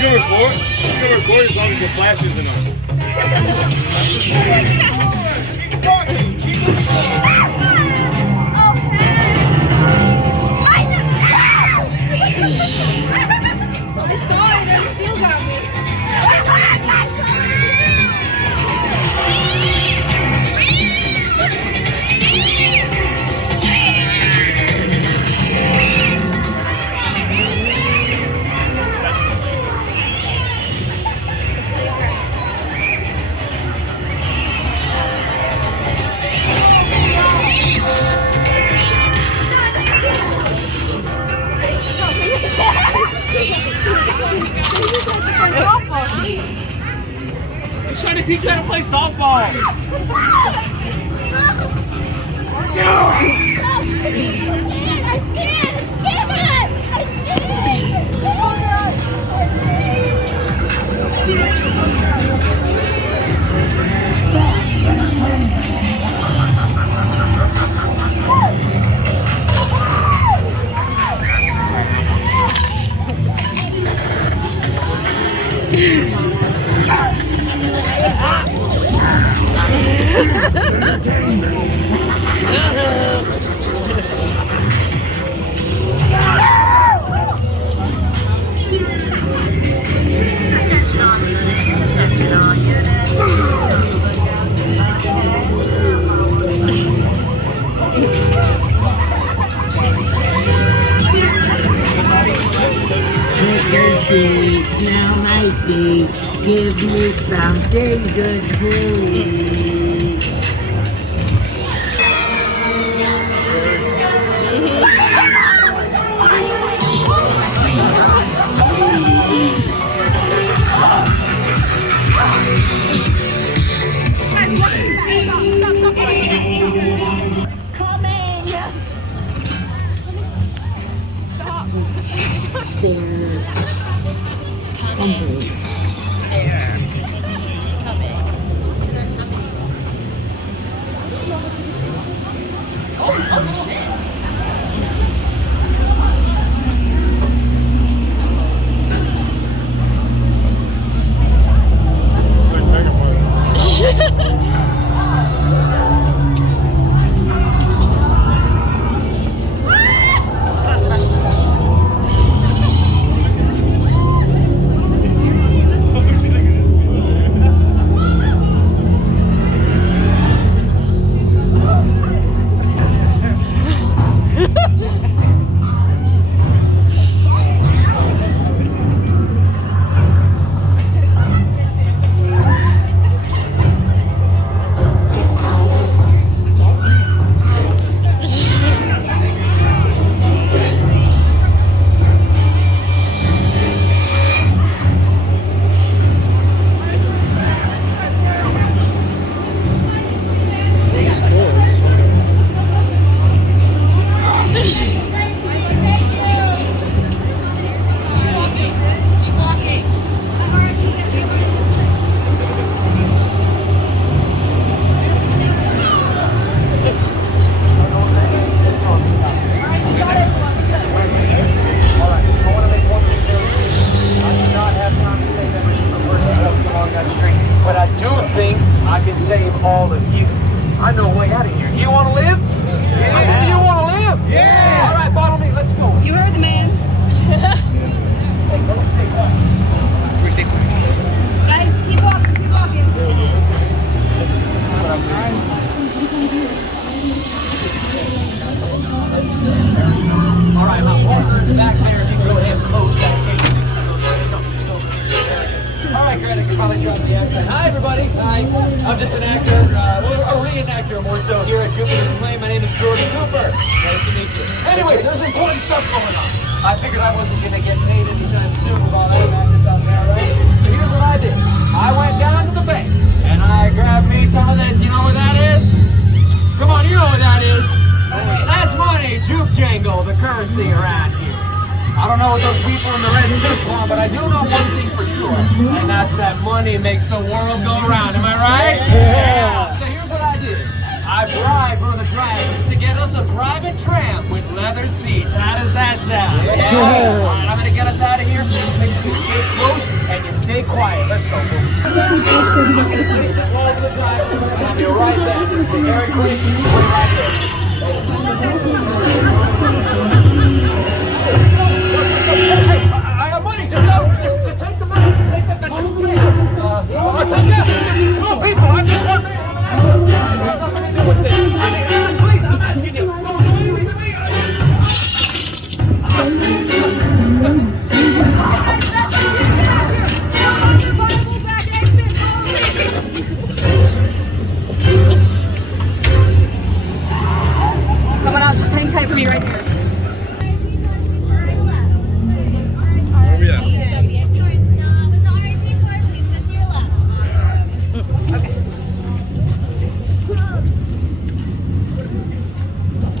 can record. You can record as long as your flash isn't on. I saw it and it still got me. I'm trying to teach you how to play softball. Smell my feet, give me something good to eat. All of you. I know a way out of here. You want to live? Yeah. I said, do you want to live? Yeah. All right, follow me. Let's go. You heard the man. Guys, keep walking, keep walking. All right, my partner's back there. You can go ahead and close that gate. All right, Grant, I can probably drop the accent. Hi, everybody. Hi. I'm just an actor, a reenactor more so here at Jupiter's Claim. My name is Jordan Cooper. Nice to meet you. Anyway, there's important stuff going on. I figured I wasn't going to get paid anytime soon with all that madness out there, right? So here's what I did. I went down to the bank, and I grabbed me some of this. You know what that is? Come on, you know what that is. That's money, juke jangle, the currency around here. I don't know what those people in the red suits want, but I do know one thing for sure, and that's that money makes the world go round. Am I right? Yeah. So here's what I did. I bribed one of the drivers to get us a private tram with leather seats. How does that sound? Yeah. All right, I'm gonna get us out of here. Just make sure you stay close and you stay quiet. Let's go. Place that wall to the drive. I'll be right back. Very quick. Right there.